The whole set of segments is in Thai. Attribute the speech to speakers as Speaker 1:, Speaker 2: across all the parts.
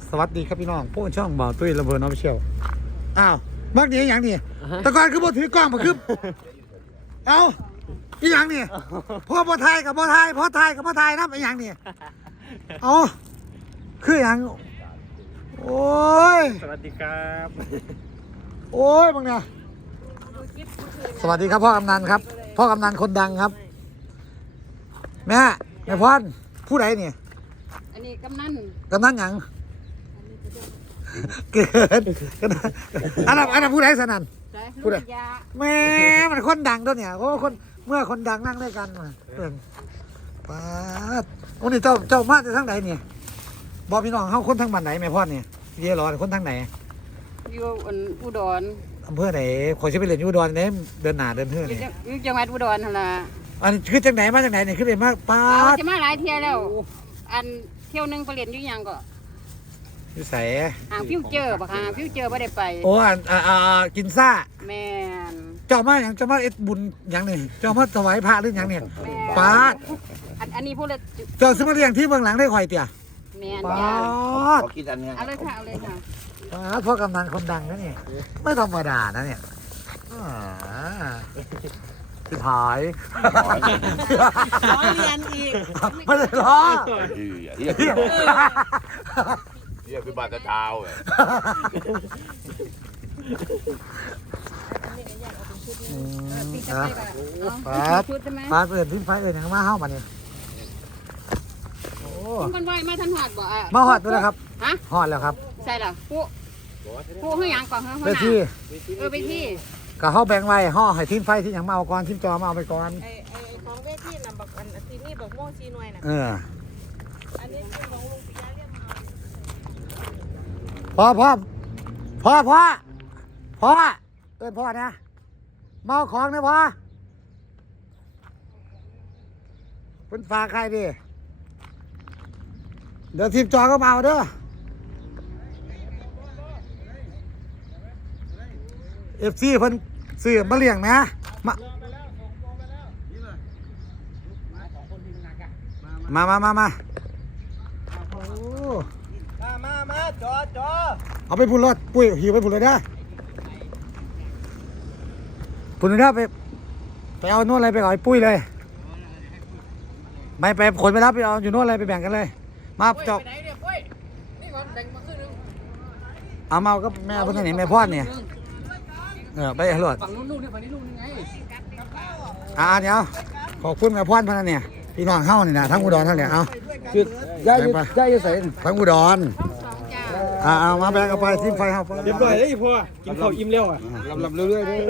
Speaker 1: สวัสดีครับพี่น้องพวกช่องบ่าวตุ้ยระเบิดน้องเชียวอ้าวมักดีอย่างนี้แต่ก่อนคือบ่ถือกล้องมาคือเอาอีหยังนี่พ่อบ่ไทยกับบ่ไทยพ่อไทยกับพ่อไทยนะอีหยังนี่เอาคืออย่างโอ้ย
Speaker 2: สวัสดีครับ
Speaker 1: โอ้ยบังเนี่ยสวัสดีครับพ่อกำนันครับพ่อกำนันคนดังครับแม่พรผู้ใดเนี่ย
Speaker 3: อันนี้กำนัน
Speaker 1: หยังเกิดอันนั้นผู้ใดสนั่น
Speaker 3: ผู้ใด
Speaker 1: แม่มันคนดังด้วยเนี่ยโอ้คนเมื่อคนดังนั่งด้วยกันมาป้าโอ้นี่เจ้ามาจากทางไหนเนี่ยบอกพี่น้องเขาคนทางบ้านไหนแม่พ่อเนี่ยเรียรอคนทางไหน
Speaker 3: อยู่อุดร
Speaker 1: อำเภอไหนขอชื่อไปเรียนอุดรเนี่ยเดินหนาเดินเทื่อเนี่ย
Speaker 3: อยู่จังหวัดอุดรนั่นล่ะ
Speaker 1: อันคือจากไหนมาจากไหนเนี่ยคือเรียนมาป้า
Speaker 3: จะมาหลายเที่ยวแล้วอันเที่ยวนึงไปเรียนอยู่ยังก็
Speaker 1: อยู่ใส
Speaker 3: ห่างฟิวเจอร์ปะค่ะฟิวเจอร์ไม่ได้ไป
Speaker 1: โอ้กินซ่า
Speaker 3: แม่น
Speaker 1: เจ้ามาอย่างเจ้ามาเอ็ดบุญอย่างนี่เจ้ามาถวายพระหรืออย่างเนี่ยป้า
Speaker 3: อันนี้พูดเลย
Speaker 1: เจ้าซื้อมาเรียงที่เบื้องหลังได้ข่อยเตี่ย
Speaker 3: แม่น
Speaker 1: ป้า
Speaker 2: ขอกินอันนี้
Speaker 3: เอาเลยค่ะเอาเลยค่ะ
Speaker 1: พ่อกำนันคนดังนะเนี่ยไม่ธรรมดานะเนี่ยสุดท้าย
Speaker 3: เรียนอีก
Speaker 1: ไม่ได้ล้อ
Speaker 2: เรียกเป็นบาดเท้า
Speaker 1: ครับป้าเปิดทิ้งไฟเลยอย่างมาเฮ้ามาเนี่ยโอ้
Speaker 3: มันไหวมาทันหอดบ่
Speaker 1: มาหอดด้วยนะครับ
Speaker 3: ฮะ
Speaker 1: หอดแล้วครับ
Speaker 3: ใช่เหรอผู้ให้ยังก่อน
Speaker 1: ไปที่
Speaker 3: ไปที่
Speaker 1: กับเขาแบ่งไว้ห่อให้ทิ้งไฟที่อย่างมาเอาก่อนทิ้งจอมาเอาไปก่อน
Speaker 4: ของเวทีน่ะบอกอันทีนี่บอกโม่ซีหน่วยน่ะอันนี้เป็นของลุงปิยะเรียก
Speaker 1: มาพ่อเอิ้นพ่อนะเมาของนะพ่อเป็นฝากใครดิเดี๋ยวทีมจอก็มาเด้อFC เพิ่นซื้อมาเลี้ยงนะมาจอเอาไปพุ่นรถปุ้ยหิวไปพุ่นเลยนะพุ่นเลยนะไปเอาโน่นอะไรไปเอาไอ้ปุ้ยเลยไปขนไปรับไปเอาอยู่โน่นอะไรไปแบ่งกันเลยมาจบเอามาก็แม่พุ่นไหนแม่พ่อเนี่ยไปหลวดฝั่งนู้นลูกนี่ฝั่งนี้ลูกนี่ไงเดี๋ยวขอบคุณแม่พ่อพันเนี่ยพี่น้องเฮ้านี่นะทั้งอุดรทั้งเนี่ยเอา
Speaker 2: จุดย้ายใส่
Speaker 1: ทั้งอุดรเอามาแบ่งกันไปทิ้งไฟเฮ้า
Speaker 2: เรียบร้อยเลยพ่อกินข้าวอิ่มแล้วลำเรื่อยๆ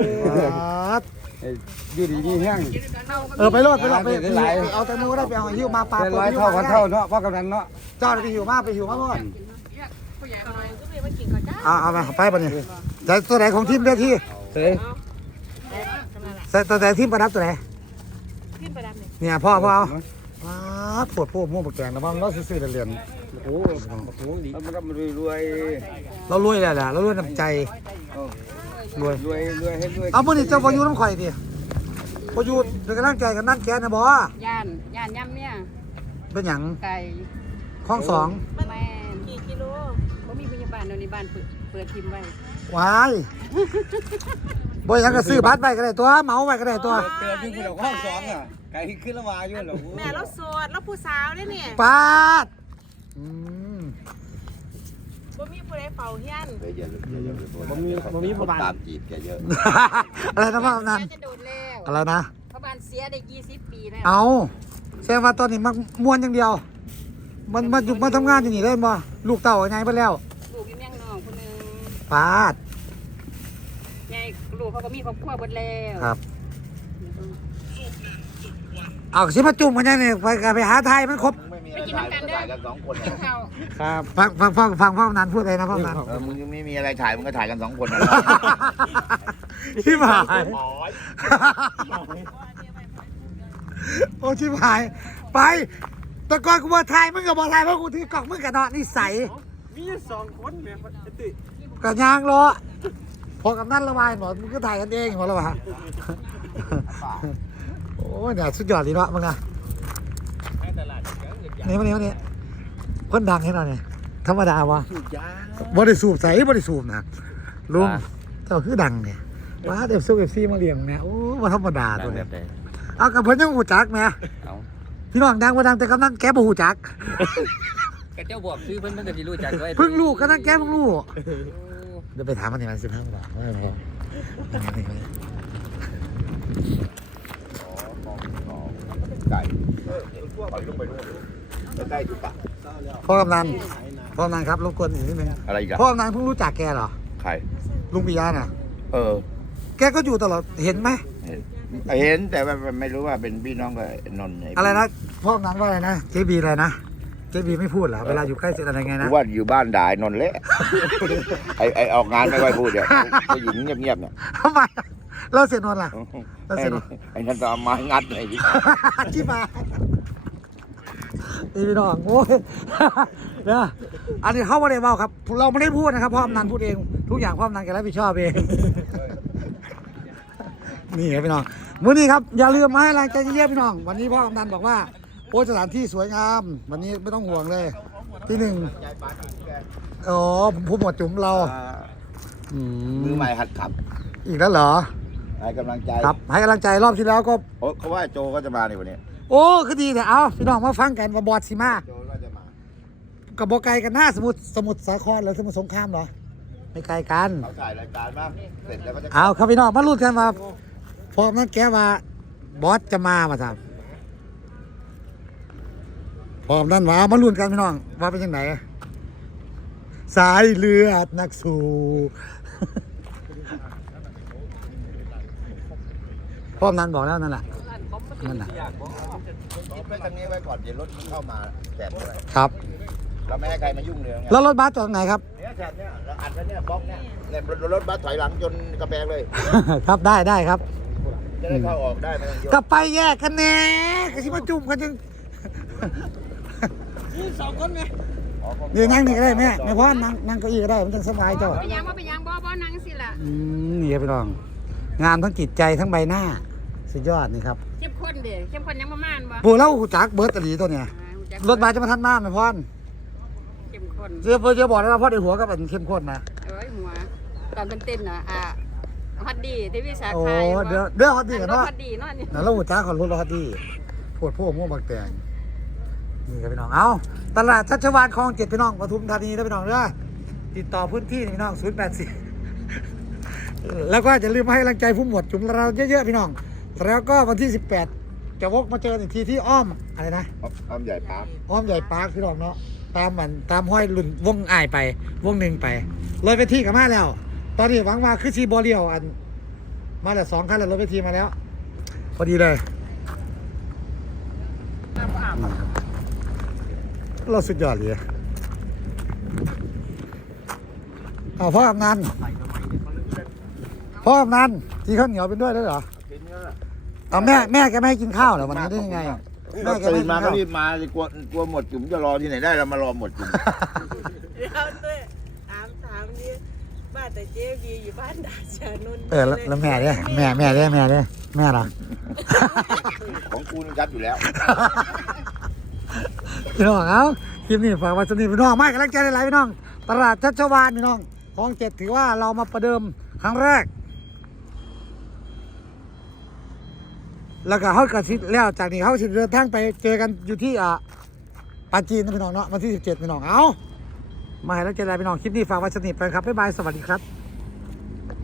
Speaker 2: อยู่ดีแห้ง
Speaker 1: ไปรถเอาแต่มือก็ได้ไปเอาหิ้วมาปลา
Speaker 2: เป็นร้อยเท่าเนาะพ่อกำนันเนาะ
Speaker 1: เจ้าไปหิ้วมาพ่อเอาไปปะเนี่ยแต่ตัวไหนของทีมเดียวที่ตัวไหนทีมประดับตัวไหนเนี่ยพ่อเอาปวดพวกม่วงปวดแกงแล้วบ้างเราซื้อเรียน
Speaker 2: โอ้โหดีมันก็รวย
Speaker 1: เรารวยแหละเรารวยน้ำใจรวย
Speaker 2: ให้รวย
Speaker 1: เอามื่อนี้เจ้าพอยูน้ำข่อยดิพอยูเดี๋ยวกำลังใจกันนั่นแกนะบ
Speaker 3: ย่านย่ำเนี่ย
Speaker 1: เป็นหยัง
Speaker 3: ไก่
Speaker 1: ข้องสอง
Speaker 3: แม่กี่กิโลเขามีพยาบาลในบ้านเปิดทิมไว้
Speaker 1: วายบ่ยังก็ซื้อบัตรไปก็ได้ตัวเหมาไปก็ได้ตัว
Speaker 2: เตือนที่คุณห้องสองอ่ะไก่ขึ้นละวาอยู่หรอ
Speaker 4: แม่เราโสดเราผู้สาวได้เนี่ย
Speaker 1: ป้า
Speaker 4: บ่มีผู้ใดเฝ้าเฮียน
Speaker 2: บ่มีผู้ตามจีบแกเยอะ
Speaker 1: อะไรนะพ่อนั่นอะไรนะ
Speaker 3: พระบานเสียได้20 ปีแล้ว
Speaker 1: เอาแสดงว่าตอนนี้มันม้วนอย่างเดียวมันมาทำงานอย่างนี้ได้บ่ลูกเต่าไงไปแล้ว
Speaker 3: ลูกยังยังน้องคนนึง
Speaker 1: ปาด
Speaker 3: ไงลูกเขาก็มีครอบครัวหมดแล้ว
Speaker 1: ครับเอาสิมาจุ่มกันยังเนี่ยไปหาไทยมันครบ
Speaker 3: ไปกินน้ำกันเด้อ2 คน
Speaker 1: ครับฟังนั้นพูดอะไรนะพ่อนั้น
Speaker 2: มึงไม่มีอะไรถ่ายมึงก็ถ่ายกัน2 คนนะ
Speaker 1: ชิบหายโอ้ชิบหายไปตะกอนกูมาถ่ายมึงกับมาถ่ายเพราะกูถือกล่องมึงกับนอนนิสัย
Speaker 2: มี2 คนเนี่ยติ
Speaker 1: กับยางรอพอกับนั่นละวายหมดมึงก็ถ่ายกันเองหมดแล้ววะโอ้ยเนี่ยสุดยอดเลยเนาะมึงนะนี่คนดังให้เราเนี่ยธรรมดาวะ
Speaker 2: สูบยา
Speaker 1: บ่ได้สูบใส่บ่ได้สูบนะลุงเจ้าคือดังเนี่ยว่าเอฟซีมาเลี้ยงเนี่ยโอ้บ่ธรรมดาตัวเนี่ยเอากับเพิ่นยังหูจักแหม่
Speaker 2: เอา
Speaker 1: พี่น้องดังบ่ดังแต่กำนันแกบ่หูจัก
Speaker 5: กระเจ้าบอกซื้อเพิ่นก็สิรู้จักด้วย
Speaker 1: เพิ่งรู้กำนันแกเพิ่งรู้เดี๋ยวไปถามมันนี่มัน15บาทว่าไง
Speaker 2: ไก่ปล่อยลงไปด้วยใกล้จุดปะ
Speaker 1: พ่อกำนันครับรบกวนอีกนิดนึง
Speaker 2: อะไรอีกอะ
Speaker 1: พ่อกำนันเพิ่งรู้จักแกเหรอ
Speaker 2: ใคร
Speaker 1: ลุงปิยะน่ะ
Speaker 2: เออ
Speaker 1: แกก็อยู่ตลอดเห็นไหม
Speaker 2: เห็นแต่ว่าไม่รู้ว่าเป็นพี่น้องกับนนท์
Speaker 1: อะไรนะพ่อกำนันว่าอะไรนะเจบีอะไรนะเจบีไม่พูดเหรอเวลาอยู่ใกล้เสร็จอะไรไงนะ
Speaker 2: ว่าอยู่บ้านด่านนท์เละไอออกงานไม่ค่อยพูดเนี่ยผู้หญิงเงียบๆเนี่ย
Speaker 1: ทำไมเราเสียนวลล่ะ แล้วเสร็จแล้ว
Speaker 2: ไอ้นั่นจะเอาไม้งัดไอ้ที่
Speaker 1: ที่มานี่พี่น้องโอ้ยนะอันนี้เขาไม่ได้เมาครับเราไม่ได้พูดนะครับพ่ออำนันต์พูดเองทุกอย่างพ่ออำนันต์แกรับผิดชอบเองนี่ครับพี่น้องมื้อนี้ครับอย่าลืมมาให้แรงใจเยอะๆพี่น้องวันนี้พ่ออำนันต์บอกว่าโอ้สถานที่สวยงามวันนี้ไม่ต้องห่วงเลยที่หนึ่งอ๋อผู้หมวดจุ๋มเรา
Speaker 2: มือใหม่หัดขับ
Speaker 1: อีกแล้วเหรอ
Speaker 2: ให้กำลังใจ
Speaker 1: ครับให้กำลังใจรอบที่แล้วก็
Speaker 2: โอ้เขาว่าโจก็จะมาในวันนี้
Speaker 1: โอ้คือดีแต่เอาพี่น้องมาฟังกันว่าบอดสิมา
Speaker 2: โจก็จะมา
Speaker 1: กับโบไกลกันหน้าสมุทรสาครหรือสมุทรสงครามเหรอไม่ไกลกัน
Speaker 2: เขาถ่ายรายการบ้างเสร็จแล้วก็จะ
Speaker 1: เอาครับพี่น้องมาลุ้นกันว่าพอนั้นแกว่าบอสจะมาครับพร้อมนั่นว่ามาลุ้นกันพี่น้องว่าเป็นยังไงสายเลือดนักสู้ พร้อมนั้นบอกแล้วนั่นแหละนั่นแหละ
Speaker 2: คิดไว้ทางนี้ไว้ก่อนเดี๋ยวรถมันเข้ามาแถบนี้
Speaker 1: ครับ
Speaker 2: เราไม่ให้ใครมายุ่งเลยไง
Speaker 1: แล้วรถบัสจอดตรงไหนครับ
Speaker 2: เนี่ยแถบเนี้ยเราอัดไว้เนี่ยบล็อกเนี่ยเนี่ยรถบัสถอยหลังจนกระแพงเลย
Speaker 1: ครับได้ครับ
Speaker 2: จะได้เข้าออกได้ไม่ต้องโยก
Speaker 1: กลับไปแยกกันแน่กระชิมาจุ่มกันจึงนี่นั่งนี่ก็ได้แม่พ่อนั่งเก้าอี้ก็ได้มันจังสบายเจ้า
Speaker 3: ไปยังบ่นังสิล่ะ
Speaker 1: นี่ครับพี่น้องงามทั้งจิตใจทั้งใบหน้าสุดยอดนี่ครับ
Speaker 3: เข้มข้นเด้เข้มข้นยังประมาณบ่
Speaker 1: ปู่เล่าหูจักเบิร์ตตลีตัวเนี่ยรถบัสจะมาทันหน้าไหมพ่อน
Speaker 3: เข้มข้น
Speaker 1: เจ้าบอกแล้วว่าพ่อได้หัวกับอันเข้มข้นนะ
Speaker 3: เอ้ยหัวตอนเต้นน่ะฮอตดีที่วิสา
Speaker 1: โอ้
Speaker 3: ขาย
Speaker 1: เดี๋ยวฮอตดี้กัน
Speaker 3: เนาะ
Speaker 1: เนาะ
Speaker 3: ฮอตดีเนาะนี่
Speaker 1: นั่นเราหูจักของรถฮอตดี้ปวดพวกม่วงบางแตงนี่ครับพี่น้องเอาตลาดชัชวาลคลอง7พี่น้องปทุมธานีนะพี่น้องเด้อติดต่อพื้นที่นี่พี่น้อง084แล้วก็จะลืมมาให้กำลังใจผู้หมวดจุ่มเราเยอะๆพี่น้องแล้วก็วันที่18จะวกมาเจออีกทีที่อ้อมอะไรนะ
Speaker 2: อ้อมใหญ่ปั๊บ
Speaker 1: อ้อมใหญ่ปาร์คพี่น้องเนาะตามห้อยรุ่นวงอ้ายไปวงหนึ่งไปเลยไปที่กับมาแล้ว ตอนนี้หวังว่าคือชีบอเลียวอันมาแล้ว2 คันแล้วรถไปทีมาแล้ว พอดีเลยเราสุดยอดเลยเอาพ่อกำนันที่ข้าวเหนียวเป็นด้วยได้เหรอเอาแม่แกไม่ให้กินข้าวเหรอวันนี้ได้ยังไงแม่แกไม่
Speaker 2: ตื่
Speaker 1: ให้
Speaker 2: น
Speaker 1: กิน
Speaker 2: มาก็
Speaker 1: ข้าว
Speaker 2: รีบมากลัวหมดจุ๋มจะรอที่ไหนได้เรามารอหมดจุ๋ม
Speaker 4: เดี๋ยวด้วยถามนี่บ้านแต่เจ๊บีอยู่บ้านดาชานนท์
Speaker 1: แล้วแม่เนี่ยแม่ล่ะ
Speaker 2: ของกูนี่ชัดอยู่แล้ว
Speaker 1: พี่น้องเอาคลิปนี้ฝากไว้สนิทพี่น้องไม่กำลังใจหลายๆพี่น้องตลาดชัชวาลพี่น้องคลอง7ถือว่าเรามาประเดิมครั้งแรกแล้วก็เขากระซิบแล้วจากนี้เขาสิเดินทางไปเจอกันอยู่ที่ปาจีนนะพี่น้องเนาะวันที่17พี่น้องเอามาให้กำลังใจหลายพี่น้องคลิปนี้ฝากไว้สนิทไปครับบ๊ายบายสวัสดีครับ